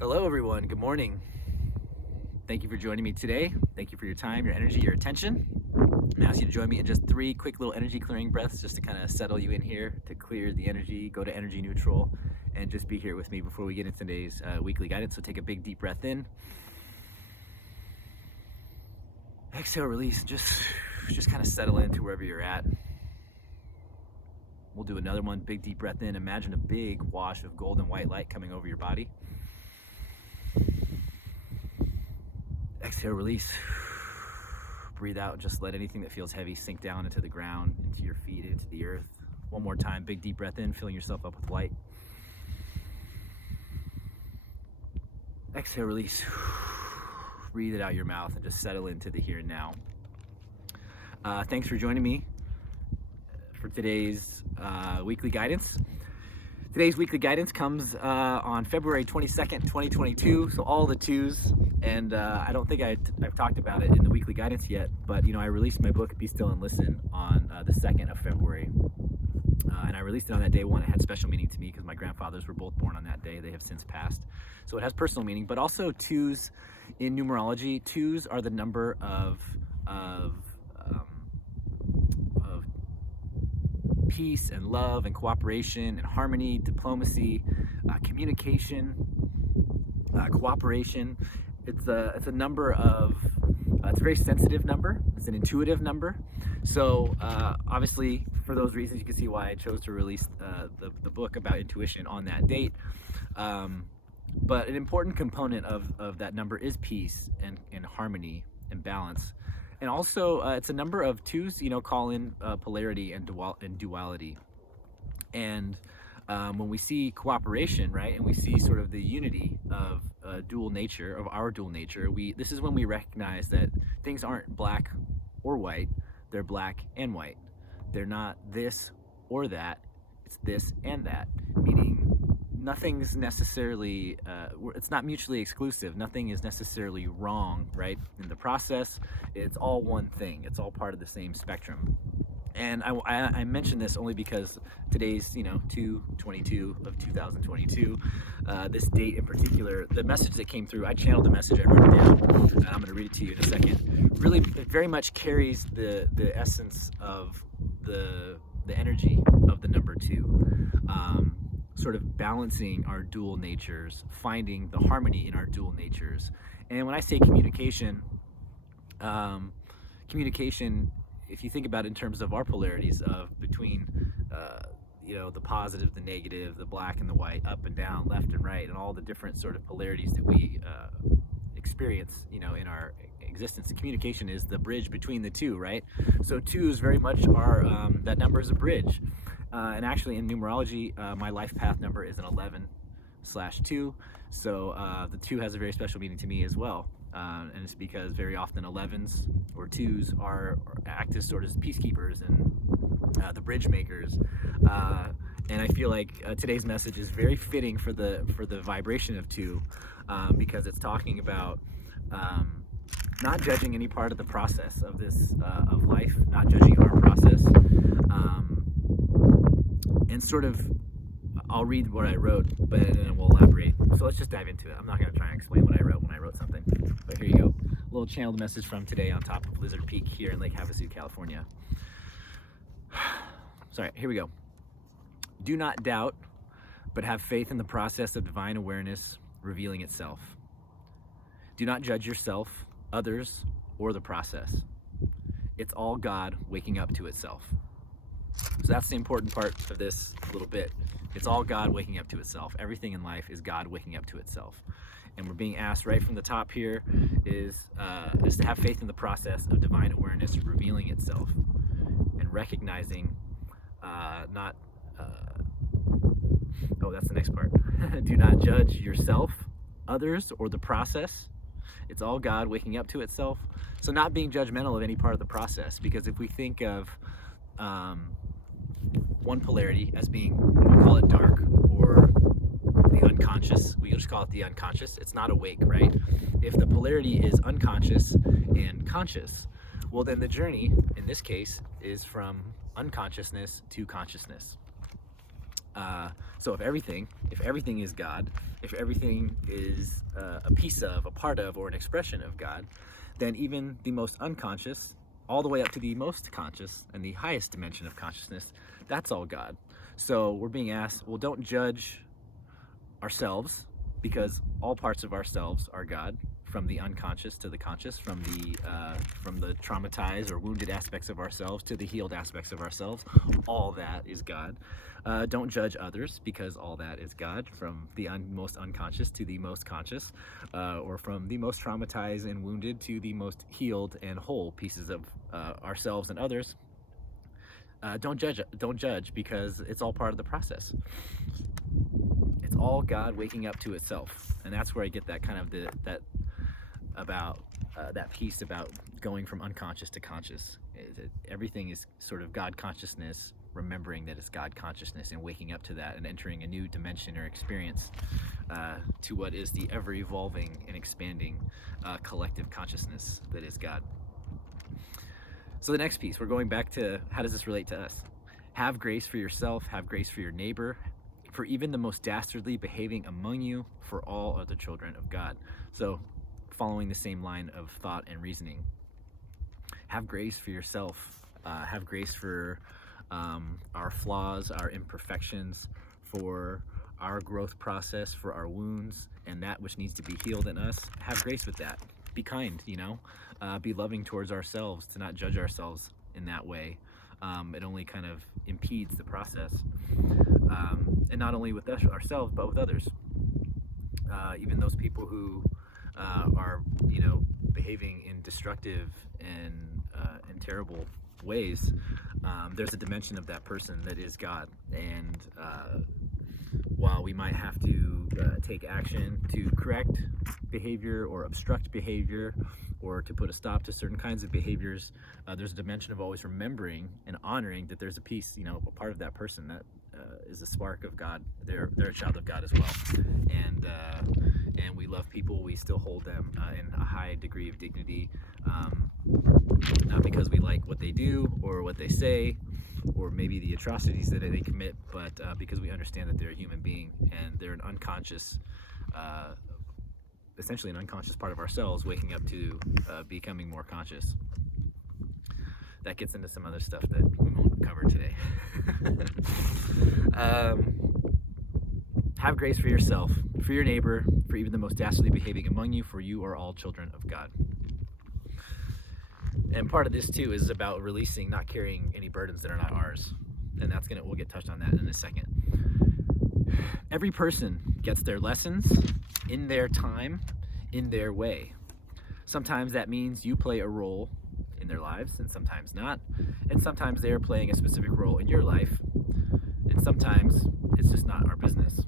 Hello everyone, good morning. Thank you for joining me today. Thank you for your time, your energy, your attention. I'm gonna ask you to join me in just 3 quick little energy clearing breaths just to kind of settle you in here, to clear the energy, go to energy neutral, and just be here with me before we get into today's weekly guidance. So take a big deep breath in. Exhale, release, just kind of settle into wherever you're at. We'll do another one, big deep breath in. Imagine a big wash of golden white light coming over your body. Exhale, release. Breathe out, just let anything that feels heavy sink down into the ground, into your feet, into the earth. One more time, big deep breath in, filling yourself up with light. Exhale, release. Breathe it out your mouth and just settle into the here and now. Thanks for joining me for today's weekly guidance. Today's weekly guidance comes on February 22nd, 2022, so all the twos, and I don't think I've talked about it in the weekly guidance yet, but I released my book, Be Still and Listen, on the 2nd of February, and I released it on that day. One, it had special meaning to me because my grandfathers were both born on that day. They have since passed, so it has personal meaning, but also twos in numerology. Twos are the number of peace and love and cooperation and harmony, diplomacy, communication, cooperation. It's a number of, it's a very sensitive number. It's an intuitive number. So obviously, for those reasons, you can see why I chose to release the book about intuition on that date. But an important component of that number is peace and harmony and balance. And also, it's a number of twos, call in polarity and duality. And when we see cooperation, right, and we see sort of the unity of dual nature, of our dual nature, this is when we recognize that things aren't black or white, they're black and white. They're not this or that, it's this and that, meaning nothing's necessarily, it's not mutually exclusive. Nothing is necessarily wrong, right? In the process, it's all one thing. It's all part of the same spectrum. And I mention this only because today's, 2/22 of 2022, this date in particular, the message that came through, I channeled the message, I wrote it down, and I'm going to read it to you in a second. Really, it very much carries the essence of the energy of the number 2. Sort of balancing our dual natures, finding the harmony in our dual natures. And when I say communication, if you think about it in terms of our polarities of between, the positive, the negative, the black and the white, up and down, left and right, and all the different sort of polarities that we experience, in our existence. The communication is the bridge between the two, right? So twos very much are, that number is a bridge. And actually in numerology, my life path number is an 11/2. So the 2 has a very special meaning to me as well. And it's because very often 11s or 2s act as sort of peacekeepers and the bridge makers. And I feel like today's message is very fitting for the vibration of 2, because it's talking about not judging any part of the process of this of life, not judging our process. And sort of, I'll read what I wrote, but then we'll elaborate. So let's just dive into it. I'm not going to try and explain what I wrote when I wrote something, but here you go. A little channeled message from today on top of Lizard Peak here in Lake Havasu, California. Sorry, here we go. Do not doubt, but have faith in the process of divine awareness revealing itself. Do not judge yourself, others, or the process. It's all God waking up to itself. So that's the important part of this little bit. It's all God waking up to itself. Everything in life is God waking up to itself. And we're being asked right from the top here is to have faith in the process of divine awareness revealing itself and recognizing that's the next part. Do not judge yourself, others, or the process. It's all God waking up to itself. So not being judgmental of any part of the process, because if we think of one polarity as being, we'll call it dark or the unconscious, we'll just call it the unconscious. It's not awake, right? If the polarity is unconscious and conscious, well then the journey in this case is from unconsciousness to consciousness. So if everything is God, if everything is a piece of, a part of, or an expression of God, then even the most unconscious, all the way up to the most conscious and the highest dimension of consciousness, that's all God. So we're being asked, well, don't judge ourselves, because all parts of ourselves are God, from the unconscious to the conscious, from the traumatized or wounded aspects of ourselves to the healed aspects of ourselves. All that is God. Don't judge others, because all that is God, from the most unconscious to the most conscious, or from the most traumatized and wounded to the most healed and whole pieces of ourselves and others. Don't judge, because it's all part of the process. It's all God waking up to itself, and that's where I get that kind of that piece about going from unconscious to conscious. Everything is sort of God consciousness, remembering that it's God consciousness and waking up to that and entering a new dimension or experience to what is the ever-evolving and expanding collective consciousness that is God. So the next piece, we're going back to, how does this relate to us? Have grace for yourself, have grace for your neighbor, for even the most dastardly behaving among you, for all are the children of God. So following the same line of thought and reasoning, have grace for yourself, have grace for our flaws, our imperfections, for our growth process, for our wounds, and that which needs to be healed in us. Have grace with that. Be kind, be loving towards ourselves, to not judge ourselves in that way. It only kind of impedes the process. And not only with us, ourselves, but with others. Even those people who are, behaving in destructive and terrible ways, there's a dimension of that person that is God. And while we might have to take action to correct behavior or obstruct behavior, or to put a stop to certain kinds of behaviors, there's a dimension of always remembering and honoring that there's a piece, a part of that person that is a spark of God. They're a child of God as well. And we love people. We still hold them in a high degree of dignity, not because we like what they do or what they say, or maybe the atrocities that they commit, but because we understand that they're a human being and they're an unconscious, essentially an unconscious part of ourselves waking up to becoming more conscious. That gets into some other stuff that we won't cover today. Have grace for yourself, for your neighbor, for even the most dastardly behaving among you, for you are all children of God. And part of this too is about releasing, not carrying any burdens that are not ours. And we'll get touched on that in a second. Every person gets their lessons in their time, in their way. Sometimes that means you play a role in their lives, and sometimes not. And sometimes they're playing a specific role in your life, and sometimes it's just not our business.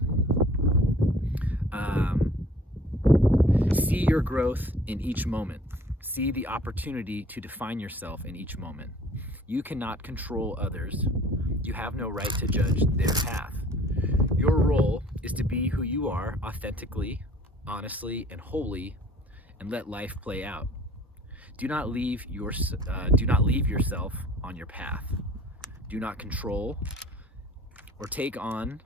See your growth in each moment. See the opportunity to define yourself in each moment. You cannot control others. You have no right to judge their path. Your role is to be who you are, authentically, honestly, and wholly, and let life play out. Do not leave yourself on your path. Do not control or take on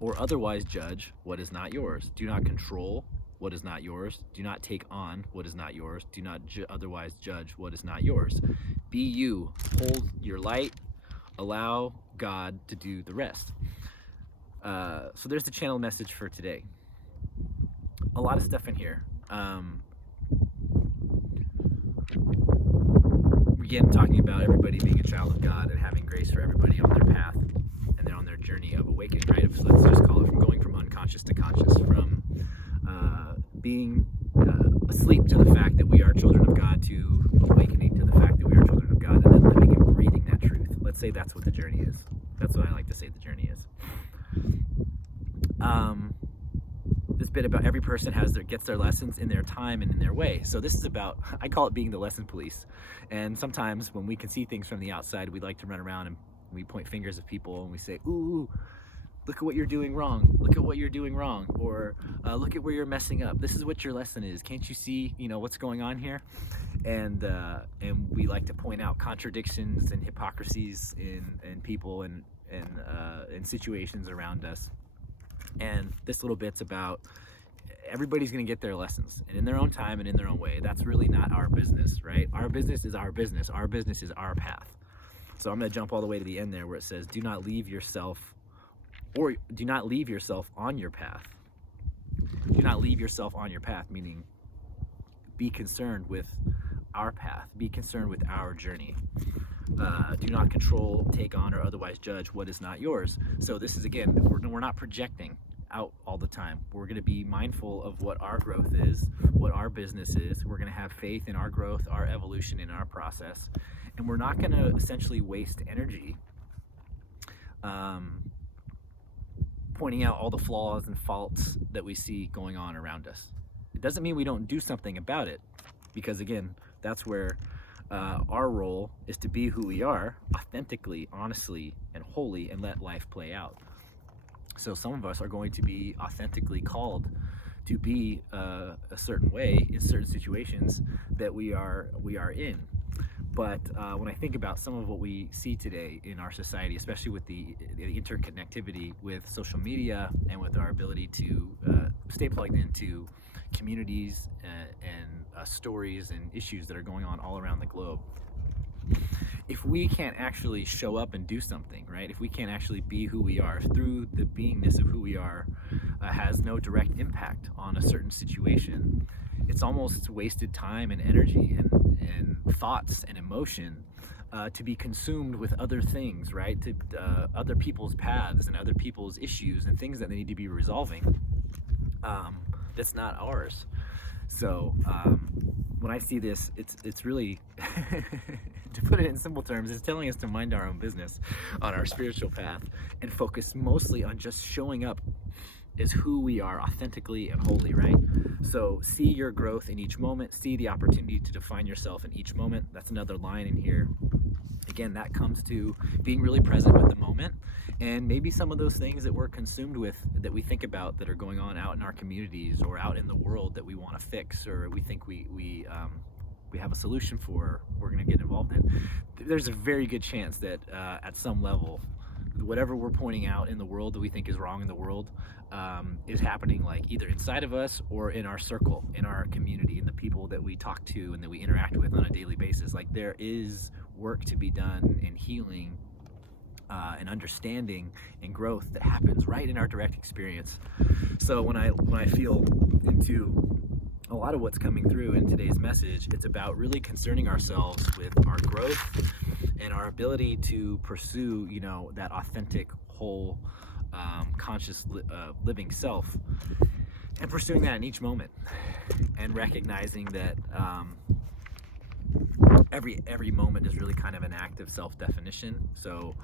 or otherwise judge what is not yours. Do not control what is not yours. Do not take on what is not yours. Do not otherwise judge what is not yours. Be you. Hold your light. Allow God to do the rest. So there's the channel message for today. A lot of stuff in here. Again, talking about everybody being a child of God and having grace for everybody on their path and they're on their journey of awakening, right? So let's just call it from going from unconscious to conscious, from being asleep to the fact that we are children of God, to awakening to the fact that we are children of God, and then living and breathing that truth. Let's say that's what the journey is. That's what I like to say the journey is. This bit about every person gets their lessons in their time and in their way. So this is about, I call it being the lesson police. And sometimes when we can see things from the outside, we like to run around and we point fingers at people and we say, ooh, look at what you're doing wrong. Look at what you're doing wrong. Or look at where you're messing up. This is what your lesson is. Can't you see, what's going on here? And we like to point out contradictions and hypocrisies in people and and situations around us. And this little bit's about everybody's going to get their lessons, and in their own time and in their own way. That's really not our business, right? Our business is our business. Our business is our path. So I'm going to jump all the way to the end there where it says, do not leave yourself on your path. Do not leave yourself on your path, meaning be concerned with our path. Be concerned with our journey. Do not control, take on, or otherwise judge what is not yours. So this is, again, we're not projecting out all the time. We're going to be mindful of what our growth is, what our business is. We're going to have faith in our growth, our evolution, in our process. And we're not going to essentially waste energy pointing out all the flaws and faults that we see going on around us. It doesn't mean we don't do something about it, because again, that's where our role is to be who we are, authentically, honestly, and wholly, and let life play out. So some of us are going to be authentically called to be a certain way in certain situations that we are in. But when I think about some of what we see today in our society, especially with the interconnectivity with social media and with our ability to stay plugged into communities and stories and issues that are going on all around the globe, if we can't actually show up and do something, right? If we can't actually be who we are, through the beingness of who we are has no direct impact on a certain situation, it's almost wasted time and energy and thoughts and emotion to be consumed with other things, right? To other people's paths and other people's issues and things that they need to be resolving. That's not ours. So when I see this, it's really, to put it in simple terms, it's telling us to mind our own business on our spiritual path and focus mostly on just showing up as who we are, authentically and wholly, right? So see your growth in each moment, see the opportunity to define yourself in each moment. That's another line in here. Again, that comes to being really present with the moment, and maybe some of those things that we're consumed with, that we think about, that are going on out in our communities or out in the world that we want to fix, or we think we have a solution for, we're going to get involved in. There's a very good chance that at some level, whatever we're pointing out in the world that we think is wrong in the world is happening, like either inside of us or in our circle, in our community, in the people that we talk to and that we interact with on a daily basis. Like, there is work to be done in healing and understanding and growth that happens right in our direct experience. So when I feel into a lot of what's coming through in today's message, it's about really concerning ourselves with our growth and our ability to pursue, that authentic, whole, conscious living self, and pursuing that in each moment, and recognizing that every moment is really kind of an act of self-definition. So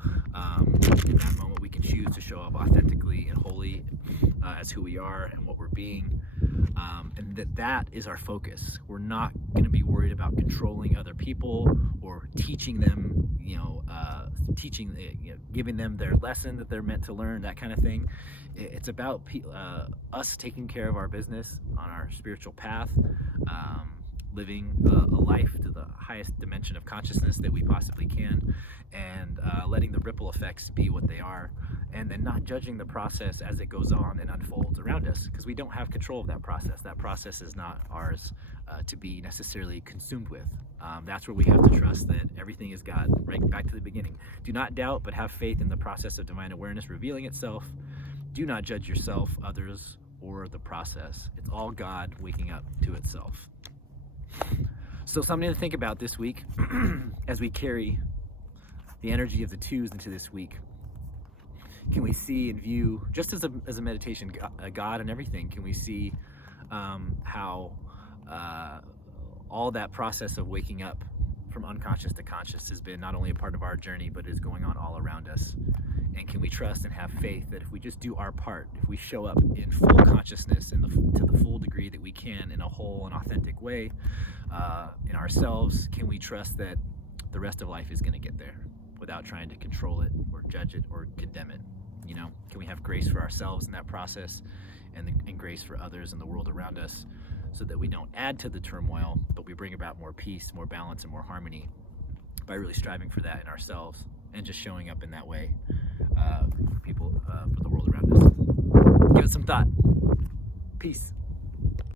in that moment, we can choose to show up authentically and wholly as who we are and what we're being, and that is our focus. We're not going to be worried about controlling other people or teaching them, giving them their lesson that they're meant to learn, that kind of thing. It's about us taking care of our business on our spiritual path, living a life to the highest dimension of consciousness that we possibly can, and letting the ripple effects be what they are, and then not judging the process as it goes on and unfolds around us, because we don't have control of that process. That process is not ours to be necessarily consumed with. That's where we have to trust that everything is God, right back to the beginning. Do not doubt, but have faith in the process of divine awareness revealing itself. Do not judge yourself, others, or the process. It's all God waking up to itself. So something to think about this week as we carry the energy of the twos into this week. Can we see and view, just as a meditation, God and everything? Can we see how all that process of waking up from unconscious to conscious has been not only a part of our journey, but is going on all around us? And can we trust and have faith that if we just do our part, if we show up in full consciousness to the full degree that we can, in a whole and authentic way in ourselves, can we trust that the rest of life is going to get there without trying to control it or judge it or condemn it? Can we have grace for ourselves in that process, and grace for others in the world around us, so that we don't add to the turmoil, but we bring about more peace, more balance, and more harmony by really striving for that in ourselves and just showing up in that way. for people, for the world around us. Give it some thought. Peace.